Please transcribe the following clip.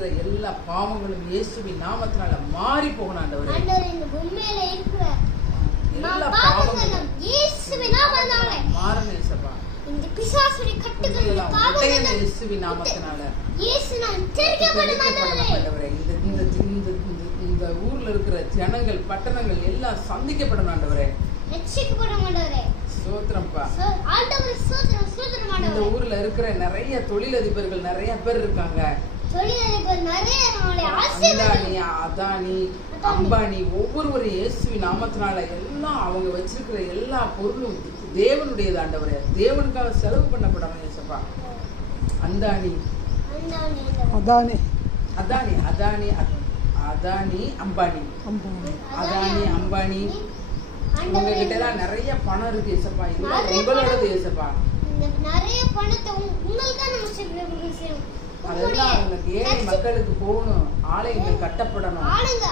இருக்கிற எல்லா பாவங்களும் இயேசுவின் நாமத்தினால மாறி போகணும் ஆண்டவரே. ஆண்டவரே இந்த பூமியில இருக்கிற எல்லா பாவங்களும் இயேசுவின் நாமத்தினால மாறணும் இயேசுப்பா. இந்த பிசாசுடைய கட்டுகள் எல்லாம் உடையணும் இயேசுவின் நாமத்தினால. இயேசுவின் தெரிக்கப்படும் ஆண்டவரே. இந்த ஊர்ல இருக்கிற ஜனங்கள் பட்டணங்கள் எல்லாம் சந்திக்கப்படணும் ஆண்டவரே. ரட்சிக்கப்படும் ஆண்டவரே. ஸ்தோத்திரம்ப்பா. ஆண்டவரே ஸ்தோத்திரம் ஸ்தோத்திரம் ஆண்டவரே. இந்த ஊர்ல இருக்கிற நிறைய தொழிலதிபர்கள் நிறைய பேர் இருக்காங்க. தொழிலதிபர் நிறைய நம்மளை ஆசீர்வதிங்க. அதானி அம்பானி ஒவ்வொருவரும் இயேசுவின் நாமத்தினால எல்லாம் அவங்க வச்சிருக்கிற எல்லா பொருளும் தேவனுடையது ஆண்டவரே. தேவனுக்காக செலவு பண்ணப்படணும் இயேசுப்பா. அந்தானி அதானே அதானி அதானி அதானி அம்பானி அதானி அம்பானி உங்ககிட்ட எல்லாம் நிறைய பணம் இருக்கு இயேசுப்பா. இதெல்லாம் உங்களோடது இயேசுப்பா. நிறைய பணத்தை உங்களுக்கு நம்ம செய்யணும். அதெல்லாம் உங்களுக்கு ஏழை மக்களுக்கு போகணும். ஆலயங்கள் கட்டப்படணும். ஆளுங்க